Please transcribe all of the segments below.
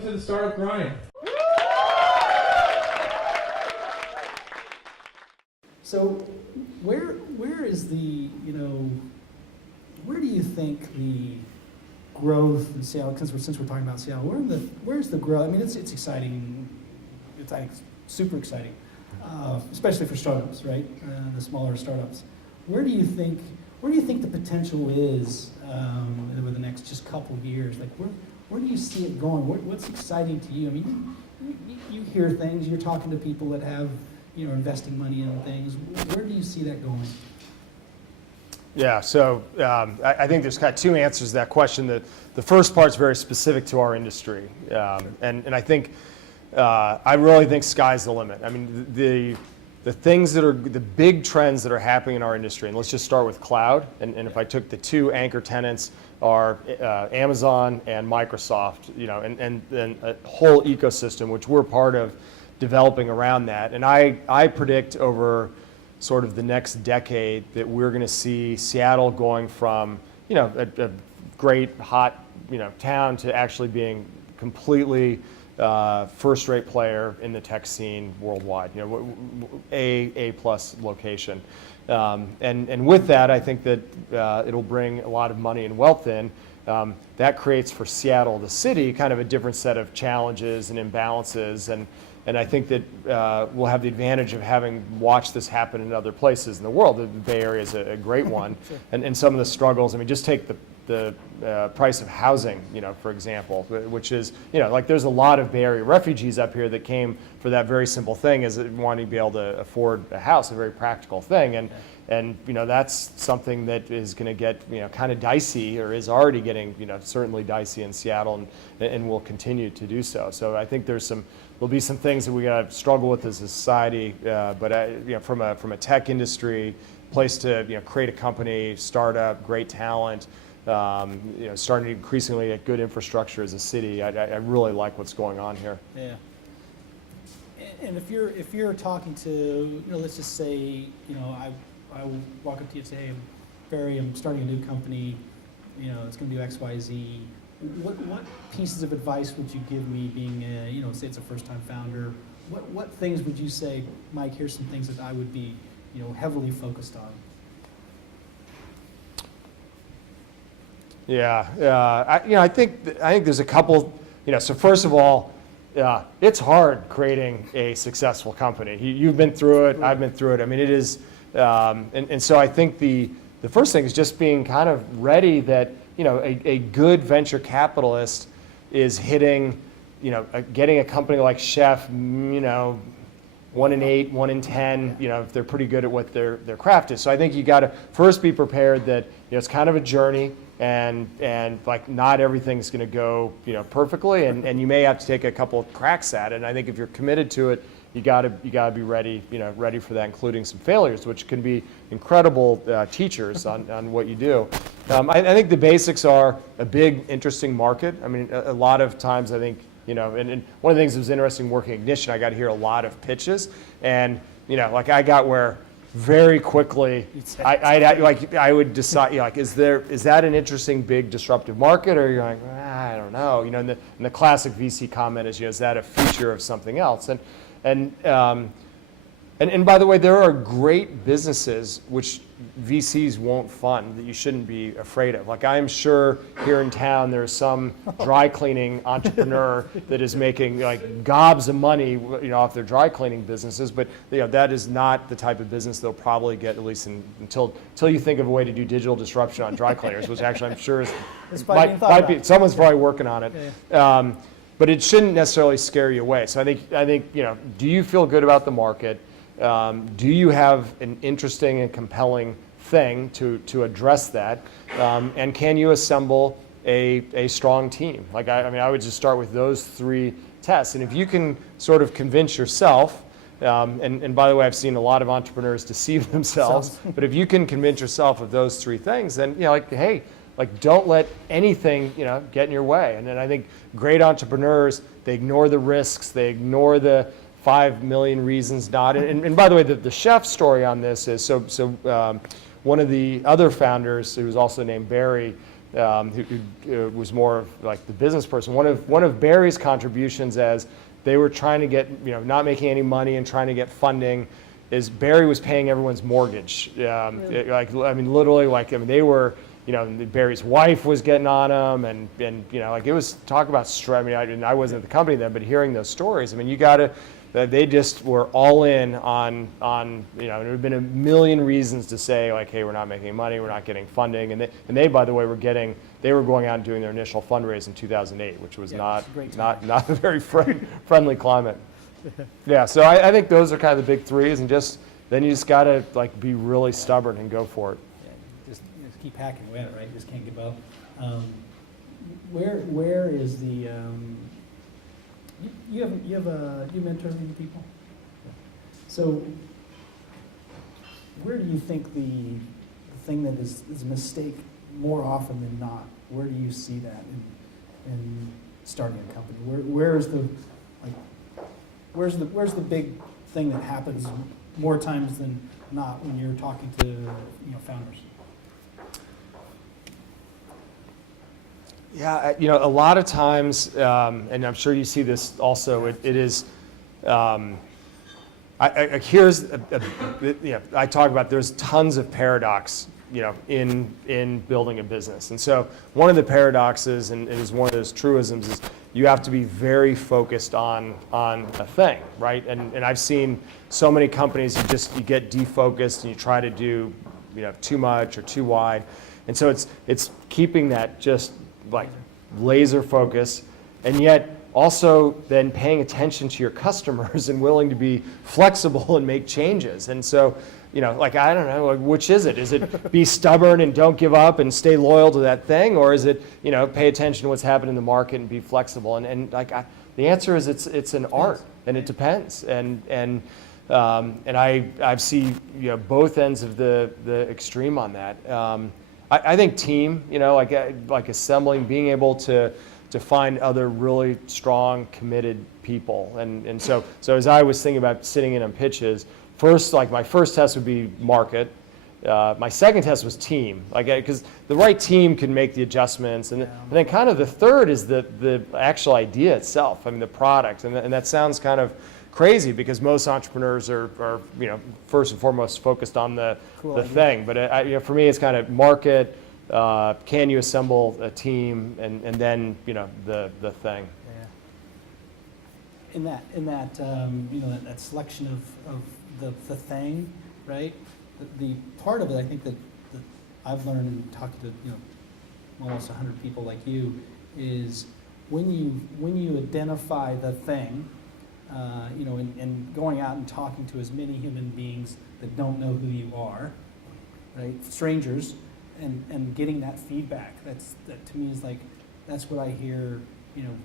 welcome to the Startup Grind. So, where is the, where do you think the growth in Seattle, since we're talking about Seattle, where's the growth? I mean, it's exciting, it's super exciting, especially for startups, right? The smaller startups. Where do you think the potential is over the next just couple of years? Like, where do you see it going? What's exciting to you? I mean, you hear things. You're talking to people that have, investing money in things. Where do you see that going? Yeah, so I think there's kind of two answers to that question. The first part's very specific to our industry, and I think I really think sky's the limit. I mean, the things that are the big trends that are happening in our industry, and let's just start with cloud. And if I took the two anchor tenants are Amazon and Microsoft, and a whole ecosystem which we're part of developing around that. And I predict over sort of the next decade that we're going to see Seattle going from a great hot town to actually being completely first-rate player in the tech scene worldwide. A plus location, and with that, I think that it'll bring a lot of money and wealth in. That creates for Seattle, the city, kind of a different set of challenges and imbalances, and I think that we'll have the advantage of having watched this happen in other places in the world. The Bay Area is a great one, sure. and some of the struggles. I mean, just take the price of housing, for example, which is, like there's a lot of Bay Area refugees up here that came for that very simple thing, is wanting to be able to afford a house, a very practical thing, and that's something that is going to get kind of dicey, or is already getting certainly dicey in Seattle, and will continue to do so. So I think there'll be some things that we got to struggle with as a society, but from a tech industry, place to create a company, startup, great talent. Starting to increasingly get good infrastructure as a city. I really like what's going on here. Yeah. And if you're talking to, let's just say, I walk up to you and say, Barry, I'm starting a new company. It's going to do X, Y, Z. What pieces of advice would you give me, being say it's a first-time founder? What things would you say, Mike? Here's some things that I would be, heavily focused on. Yeah, I think there's a couple. So first of all, it's hard creating a successful company. You've been through it. I've been through it. I mean, it is, and so I think the first thing is just being kind of ready that a good venture capitalist is hitting, getting a company like Chef, 1 in 8, 1 in 10, if they're pretty good at what their craft is. So I think you got to first be prepared that it's kind of a journey. And like not everything's going to go perfectly, and you may have to take a couple of cracks at it. And I think if you're committed to it, you got to be ready ready for that, including some failures, which can be incredible teachers on what you do. I think the basics are a big, interesting market. I mean, a lot of times I think and one of the things that was interesting working at Ignition, I got to hear a lot of pitches, and like I got where. Very quickly, I would decide, is that an interesting, big, disruptive market, or you're like, I don't know, and the classic VC comment is that a feature of something else, and by the way, there are great businesses which VCs won't fund that you shouldn't be afraid of. Like I'm sure here in town there's some dry cleaning entrepreneur that is making gobs of money off their dry cleaning businesses, but that is not the type of business they'll probably get, at least until you think of a way to do digital disruption on dry cleaners, which actually I'm sure might be someone's probably working on it. Yeah. But it shouldn't necessarily scare you away. So I think do you feel good about the market? Do you have an interesting and compelling thing to address that? And can you assemble a strong team? I would just start with those three tests. And if you can sort of convince yourself, and by the way, I've seen a lot of entrepreneurs deceive themselves, but if you can convince yourself of those three things, then hey, don't let anything get in your way. And then I think great entrepreneurs, they ignore the risks, they ignore the 5 million reasons not. And by the way, the Chef story on this is, so one of the other founders, who was also named Barry, who was more of like the business person. One of Barry's contributions as they were trying to get, not making any money and trying to get funding, is Barry was paying everyone's mortgage. Really? They were, Barry's wife was getting on them, and it was talk about stress. I wasn't at the company then, but hearing those stories, they just were all in on there have been a million reasons to say like, hey, we're not making money, we're not getting funding, and they by the way they were going out and doing their initial fundraise in 2008, which was not a very friendly climate. Yeah, so I think those are kind of the big threes, and then you just gotta like be really stubborn and go for it. Yeah, just keep hacking away at it, right? You just can't give up. Where is the you mentor many people? So where do you think the thing that is a mistake more often than not? Where do you see that in starting a company? Where's the big thing that happens more times than not when you're talking to founders? Yeah, a lot of times, and I'm sure you see this also. It is. I talk about there's tons of paradox, in building a business, and so one of the paradoxes, and it is one of those truisms, is you have to be very focused on a thing, right? And I've seen so many companies you get defocused and you try to do, too much or too wide, and so it's keeping that just like laser focus, and yet also then paying attention to your customers and willing to be flexible and make changes. And so, I don't know, like, which is it? Is it be stubborn and don't give up and stay loyal to that thing? Or is it, pay attention to what's happening in the market and be flexible? The answer is it's an art, and it depends. And I see, both ends of the extreme on that. I think team, like assembling, being able to find other really strong, committed people. And so as I was thinking about sitting in on pitches, my first test would be market. My second test was team, because the right team can make the adjustments. And then kind of the third is the actual idea itself, the product. And that sounds kind of crazy because most entrepreneurs are first and foremost focused on the thing. But for me, it's kind of market. Can you assemble a team, and then the thing. Yeah. In that that selection of the thing, right? The part of it, I think that I've learned talking to almost 100 people like you, is when you identify the thing, and going out and talking to as many human beings that don't know who you are, right? Strangers, and getting that feedback. That to me is like, that's what I hear.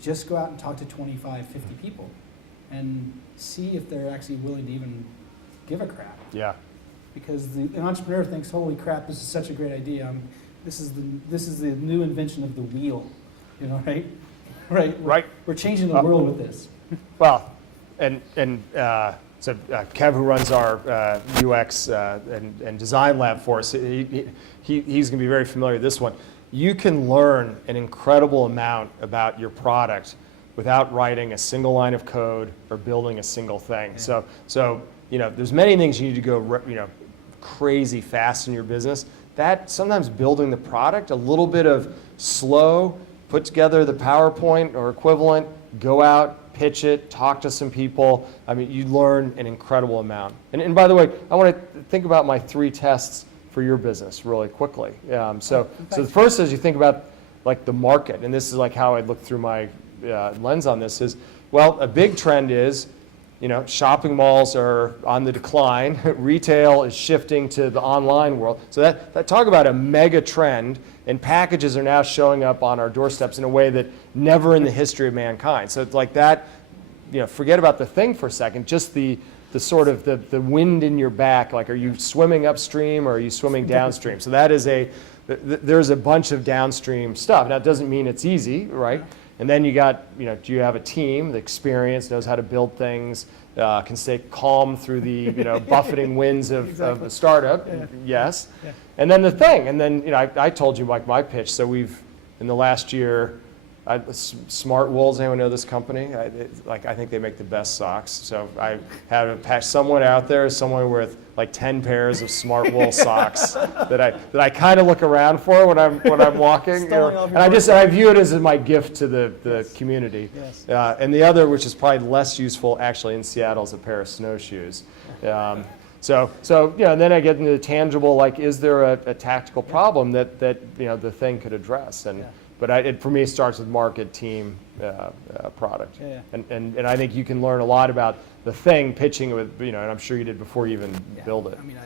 Just go out and talk to 25, 50 people, and see if they're actually willing to even give a crap. Yeah. Because an entrepreneur thinks, "Holy crap, this is such a great idea. This is the new invention of the wheel," right? Right. We're changing the world with this. Well, and Kev, who runs our UX and design lab for us, he's going to be very familiar with this one. You can learn an incredible amount about your product without writing a single line of code or building a single thing. Yeah. So there's many things you need to go crazy fast in your business. That sometimes building the product, a little bit of slow, put together the PowerPoint or equivalent, go out, pitch it, talk to some people. You learn an incredible amount. And by the way, I want to think about my 3 tests for your business really quickly. So the first is you think about like the market, and this is like how I look through my lens on this is, well, a big trend is, shopping malls are on the decline. Retail is shifting to the online world. So that talk about a mega trend, and packages are now showing up on our doorsteps in a way that never in the history of mankind. So it's like that, forget about the thing for a second, just the sort of the wind in your back, like are you swimming upstream or are you swimming downstream? So that is there's a bunch of downstream stuff. Now it doesn't mean it's easy, right? And then you got, do you have a team, the experience, knows how to build things, can stay calm through the, buffeting winds of Exactly. a startup? Yeah. Yes. Yeah. And then the thing, and then, I told you like my pitch. So we've, in the last year, Smart Wools, anyone know this company? I think they make the best socks. So I have a patch, someone out there, someone with like 10 pairs of Smart Wool socks that I kind of look around for when I'm walking. Stealing off your And I view it as my gift to the Yes. community. Yes. And the other, which is probably less useful actually in Seattle, is a pair of snowshoes. So then I get into the tangible, like, is there a tactical problem that the thing could address? And Yeah. But for me, it starts with market, team, product. Yeah. And I think you can learn a lot about the thing pitching with, and I'm sure you did before you even Yeah. build it. I mean,